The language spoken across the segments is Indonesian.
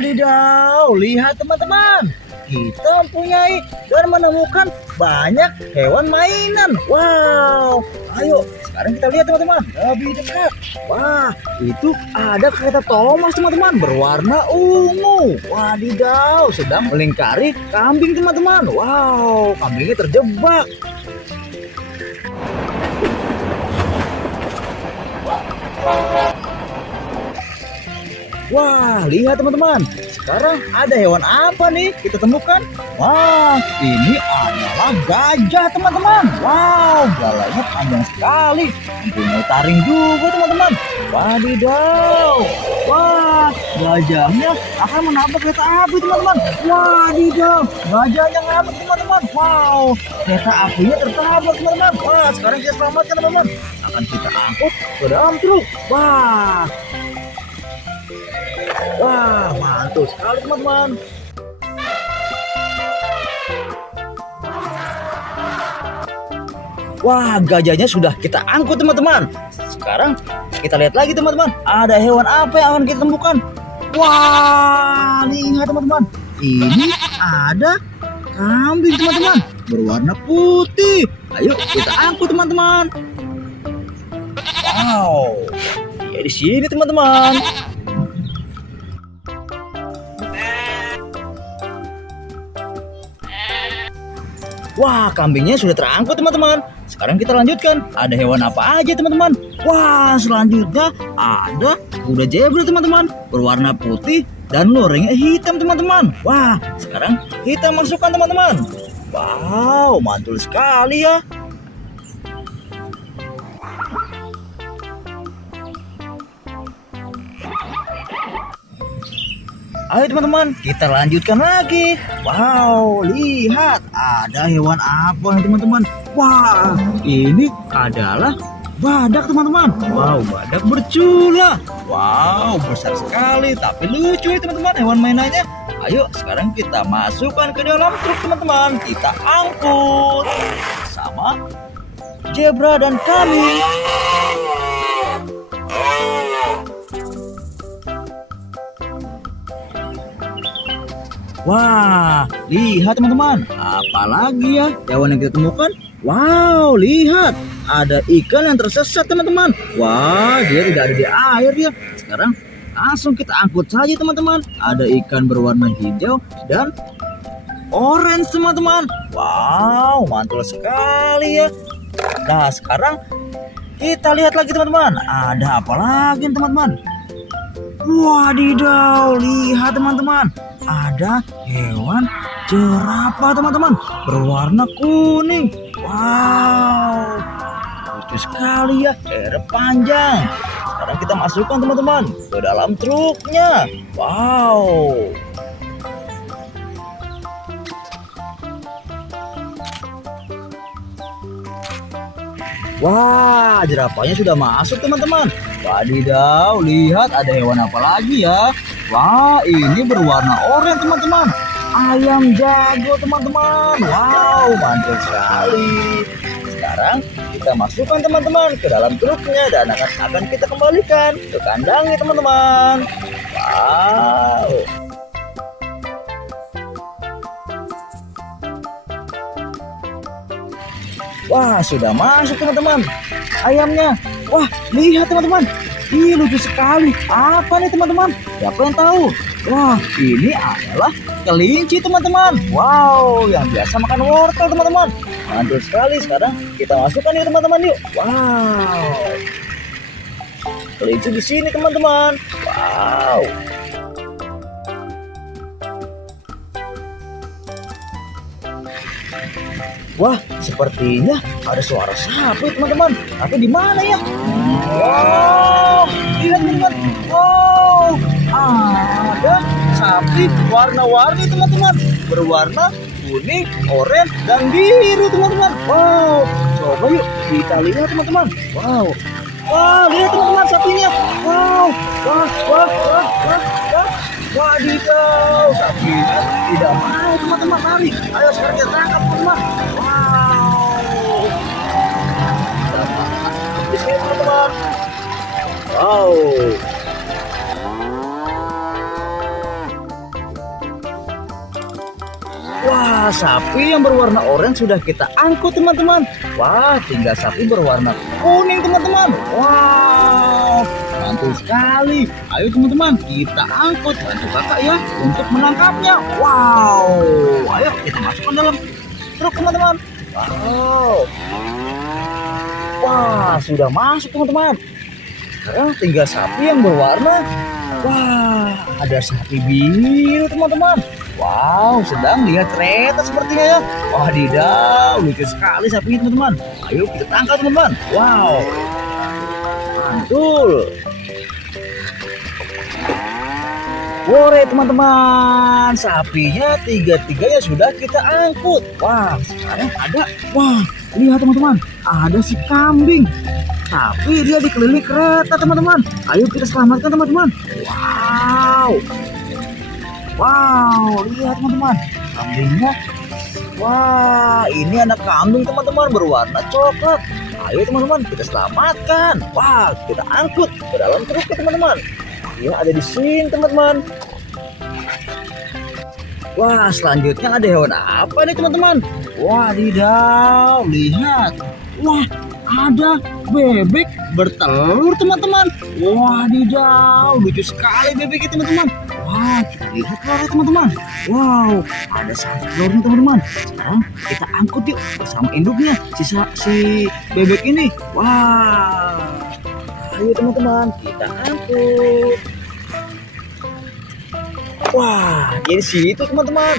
Wadidaw, lihat teman-teman. Kita mempunyai dan menemukan banyak hewan mainan. Wow, ayo sekarang kita lihat teman-teman lebih dekat. Wah, itu ada kereta Thomas teman-teman berwarna ungu. Wadidaw, sedang melingkari kambing teman-teman. Wow, kambingnya terjebak. Wah, lihat teman-teman. Sekarang ada hewan apa nih kita temukan? Wah, ini adalah gajah teman-teman. Wow, galanya panjang sekali. Mempunyai taring juga teman-teman. Wadidaw. Wah, gajahnya akan menabrak kereta api teman-teman. Wadidaw, gajahnya ngabuk teman-teman. Wow, kereta apinya tertabrak teman-teman. Wah, sekarang kita selamatkan teman-teman. Akan kita angkut ke dalam truk. Wah, mantul sekali teman-teman. Wah, gajahnya sudah kita angkut teman-teman. Sekarang kita lihat lagi teman-teman. Ada hewan apa yang akan kita temukan? Wah, lihat teman-teman. Ini ada kambing teman-teman. Berwarna putih. Ayo kita angkut teman-teman. Wow, ya di sini teman-teman. Wah, kambingnya sudah terangkut teman-teman. Sekarang kita lanjutkan. Ada hewan apa aja teman-teman? Wah, selanjutnya ada kuda zebra teman-teman. Berwarna putih dan lorengnya hitam teman-teman. Wah, sekarang kita masukkan teman-teman. Wow, mantul sekali ya. Ayo teman-teman, kita lanjutkan lagi. Wow, lihat ada hewan apa nih teman-teman? Wah, ini adalah badak teman-teman. Wow, badak bercula. Wow, besar sekali tapi lucu ya teman-teman hewan mainannya. Ayo sekarang kita masukkan ke dalam truk teman-teman. Kita angkut sama zebra dan kambing. Wah, lihat teman-teman, apalagi ya hewan yang kita temukan? Wow, lihat ada ikan yang tersesat teman-teman. Wah, dia tidak ada di air ya. Sekarang langsung kita angkut saja teman-teman. Ada ikan berwarna hijau dan orange teman-teman. Wow, mantul sekali ya. Nah, sekarang kita lihat lagi teman-teman. Ada apa lagi teman-teman? Wadidaw, lihat teman-teman. Ada hewan jerapah teman-teman berwarna kuning. Wow, lucu sekali ya, panjang. Sekarang kita masukkan teman-teman ke dalam truknya. Wow. Wah, jerapahnya sudah masuk teman-teman. Wadidaw, lihat ada hewan apa lagi ya? Wah, ini berwarna oranye teman-teman. Ayam jago teman-teman. Wow, mantul sekali. Sekarang kita masukkan teman-teman ke dalam truknya dan akan kita kembalikan ke kandangnya teman-teman. Wow. Wah, sudah masuk teman-teman ayamnya. Wah, lihat teman-teman. Ih, lucu sekali. Apa nih teman-teman? Siapa yang tahu? Wah, ini adalah kelinci teman-teman. Wow, yang biasa makan wortel teman-teman. Mantul sekali. Sekarang kita masukkan yuk teman-teman yuk. Wow. Kelinci di sini teman-teman. Wow. Wah, sepertinya ada suara sapi teman-teman. Tapi di mana ya? Wow, lihat teman-teman. Wow, ada sapi warna-warni teman-teman. Berwarna kuning, oranye, dan biru teman-teman. Wow, coba yuk kita lihat teman-teman. Wow, wah, lihat teman-teman sapinya. Wow, wah. Wadidaw, sapinya tidak mau teman-teman lari. Ayo sekarang kita tangkap teman-teman. Wow, di sini teman-teman. Wow. Wah, sapi yang berwarna oranye sudah kita angkut teman-teman. Wah, tinggal sapi berwarna kuning teman-teman. Wow, mantul sekali. Ayo teman-teman, kita angkut. Bantu kakak ya untuk menangkapnya. Wow, ayo kita masukkan dalam truk teman-teman. Wow, wah sudah masuk teman-teman. Sekarang tinggal sapi yang berwarna. Wah, ada sapi biru teman-teman. Wow, sedang lihat kereta sepertinya ya. Wadidaw, lucu sekali sapi ini teman-teman. Ayo kita tangkap teman-teman. Wow, mantul. Wore teman-teman, sapinya tiga-tiganya sudah kita angkut. Wah, sekarang ada. Wah, lihat teman-teman, ada si kambing. Tapi dia dikelilingi kereta teman-teman. Ayo kita selamatkan teman-teman. Wow, wow, lihat teman-teman, kambingnya. Wah, ini anak kambing teman-teman berwarna coklat. Ayo teman-teman kita selamatkan. Wah, kita angkut ke dalam truk teman-teman. Dia ada di sini teman-teman. Wah, selanjutnya ada hewan apa nih teman-teman? Wadidaw, lihat. Wah, ada bebek bertelur teman-teman. Wadidaw, lucu sekali bebeknya teman-teman. Wah, kita lihat telurnya teman-teman. Wow, ada satu telurnya teman-teman. Sekarang kita angkut yuk bersama induknya si bebek ini. Wah, ayo teman-teman kita angkut. Wah, jadi situ teman-teman.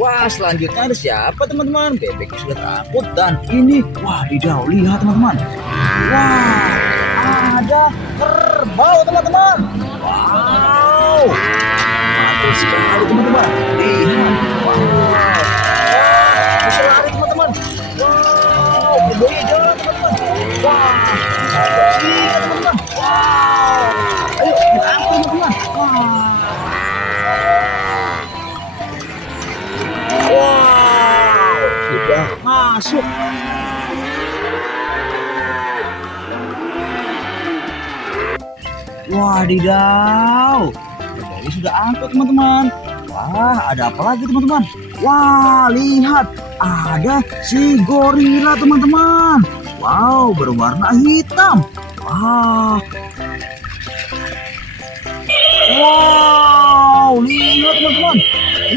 Wah, selanjutnya ada siapa teman-teman? Bebek sudah takut dan ini, wadidaw, lihat teman-teman. Wah, ada kerbau teman-teman. Wow, mantul sekali teman-teman. Lihat, wow, bisa lari teman-teman. Wow, kerbaunya jalan teman-teman. Wah, sini teman-teman. Wow, ayo kita angkut teman-teman. Wow, sudah masuk. Wadidaw, kerbau sudah angkut teman-teman. Wah, ada apa lagi teman-teman? Wah, lihat, ada si gorila teman-teman. Wow, berwarna hitam. Wah, wow, lihat teman-teman.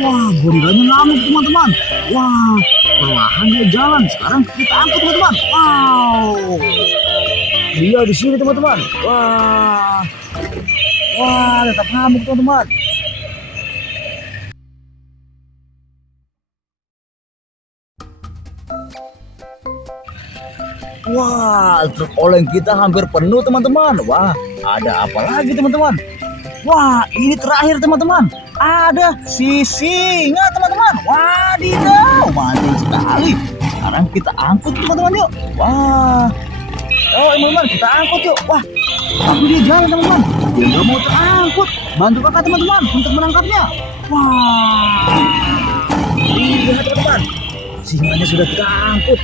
Wah, gorilanya ngamuk teman-teman. Wah, perlahan dia jalan. Sekarang kita angkut teman-teman. Wow, dia di sini teman-teman. Wah, wah, tetap ngamuk teman-teman. Wah, truk oleng kita hampir penuh teman-teman. Wah, ada apa lagi teman-teman? Wah, ini terakhir teman-teman. Ada si singa teman-teman. Wadidaw, mantul sekali. Sekarang kita angkut teman-teman yuk. Wah, oh teman-teman kita angkut yuk. Wah, tapi dia jalan teman-teman. Dia nggak mau terangkut. Bantu kakak teman-teman untuk menangkapnya. Wah, lihat teman-teman, singanya sudah kita angkut.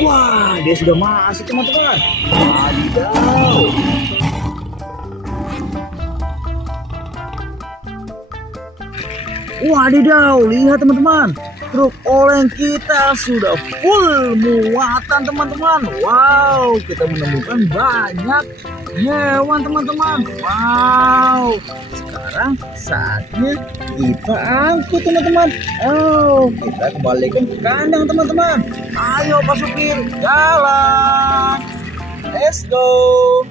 Wah, dia sudah masuk teman-teman. Wadidaw. Wadidaw, lihat teman-teman, truk oleng kita sudah full muatan teman-teman. Wow, kita menemukan banyak hewan teman-teman. Wow, sekarang saatnya kita angkut teman-teman. Oh, kita kembalikan ke kandang teman-teman. Ayo Pak Supir, jalan. Let's go.